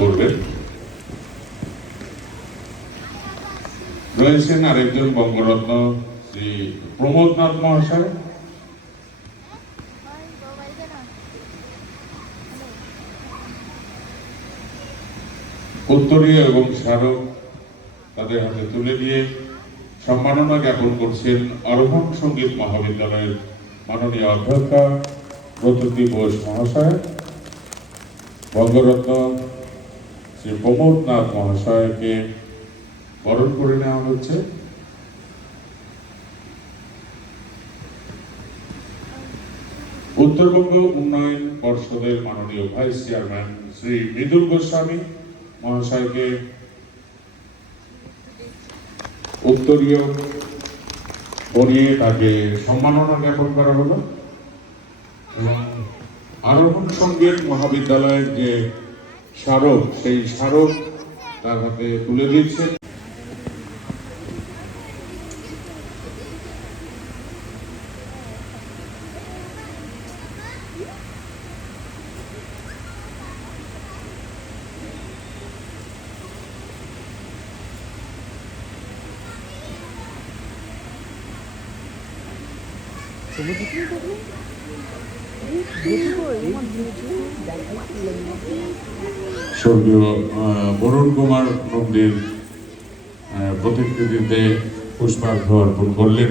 করবেন রয়েছেন আরেকজন বঙ্গরত্ন, শ্রী প্রমোদনাথ মহাশয়। উত্তরীয় এবং স্মারক তাদের হাতে তুলে দিয়ে সম্মাননা জ্ঞাপন করছেন অরহন সংগীত মহাবিদ্যালয়ের মাননীয় অধ্যক্ষা প্রতুতি বোস মহাশয়। বঙ্গরত্ন শ্রী প্রমোদনাথ মহাশয়কে বরণ করে নেওয়া হচ্ছে উত্তরবঙ্গ উন্নয়ন পর্ষদের মাননীয় ভাইস চেয়ারম্যান শ্রী মৃদুল গোস্বামী মহাশয়কে উত্তরীয় পরিয়ে তাকে সম্মাননা জ্ঞাপন করা হলো। এবং আরোহণ সংগীত মহাবিদ্যালয়ের যে স্মারক সেই স্মারক তার হাতে তুলে দিচ্ছে স্বর্গীয় বরুণ কুমার নন্দীর প্রতিকৃতিতে পুষ্পার্ঘ অর্পণ করলেন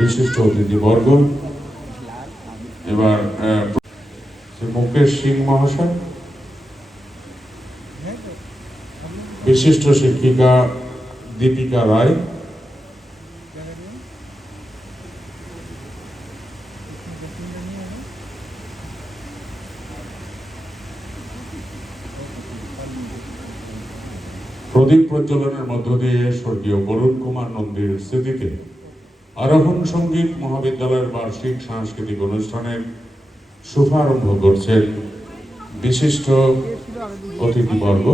বিশিষ্ট অতিথিবর্গ এবার মুকেশ সিং মহাশয়, বিশিষ্ট শিক্ষিকা দীপিকা রায় প্রদীপ প্রজ্বলনের মধ্য দিয়ে স্বর্গীয় বরুণ কুমার নন্দীর স্মৃতিতে আরোহণ সংগীত মহাবিদ্যালয়ের বার্ষিক সাংস্কৃতিক অনুষ্ঠানের শুভারম্ভ করছেন বিশিষ্ট অতিথিবর্গ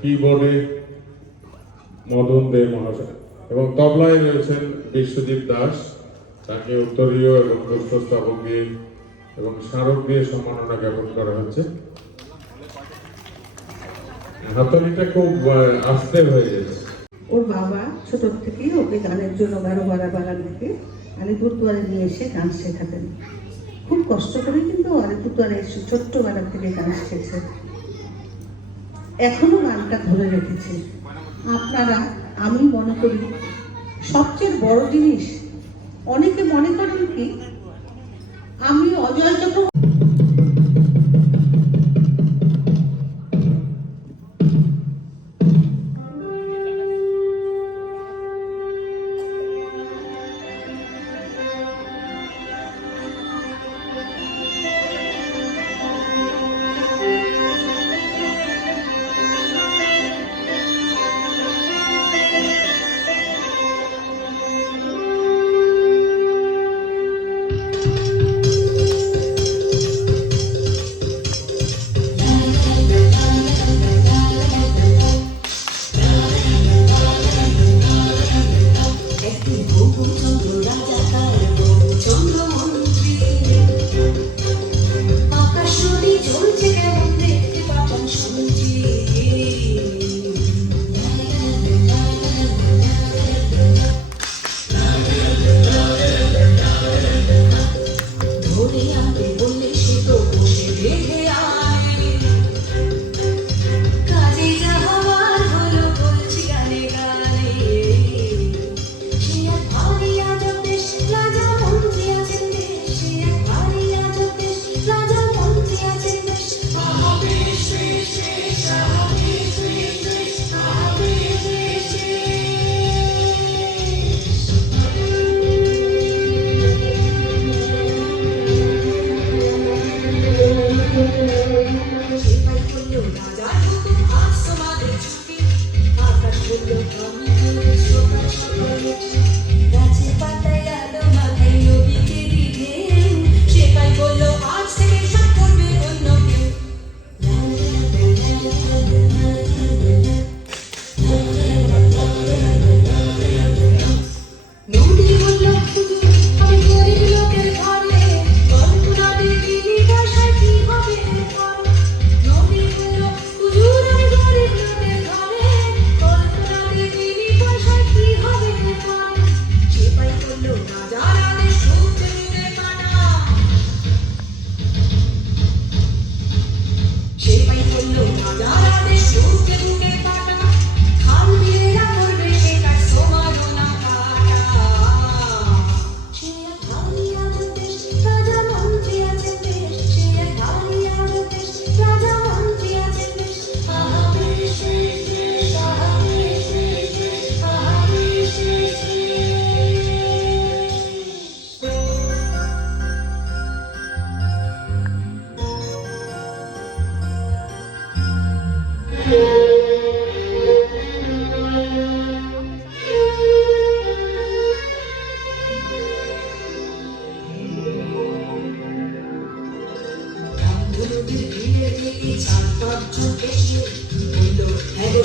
কিবোর্ডে মদন দে মহাশয় এবং তবলায় রয়েছেন বিশ্বজিৎ দাস। তাকে উত্তরীয় এবং প্রস্তাবক দিয়ে এবং স্মারক দিয়ে সম্মাননা জ্ঞাপন করা হচ্ছে। হাতলিটা খুব আস্তে হয়ে গেছে। ওর বাবা ছোট থেকেই ওকে গানের জন্য বারো বারা বাগান থেকে আলিপুরদুয়ারে নিয়ে এসে গান শেখাতেন। খুব কষ্ট করে কিন্তু অনেকবার এসে ছোট্টবেলা থেকে গান শিখেছে। এখনও গানটা ধরে রেখেছে। আপনারা, আমি মনে করি, সবচেয়ে বড় জিনিস, অনেকে মনে করেন কি, আমি অজয় চক্রবর্তী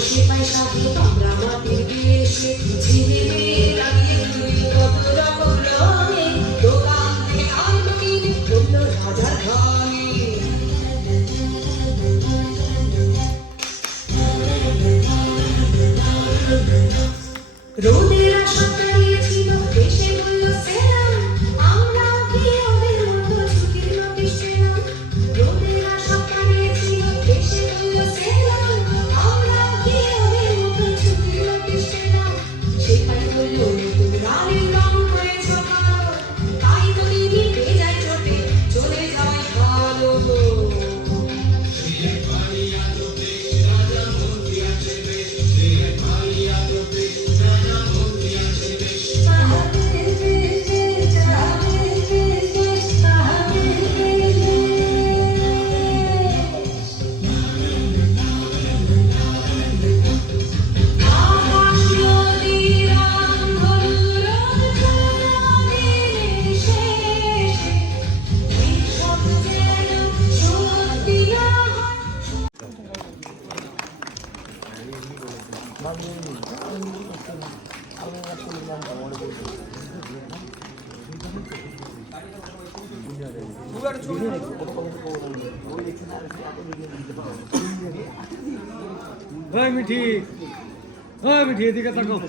বসে পাই সাধু আমরা আমাদের দেশে বুঝে নেবে মিঠি এদিকে তাকাও।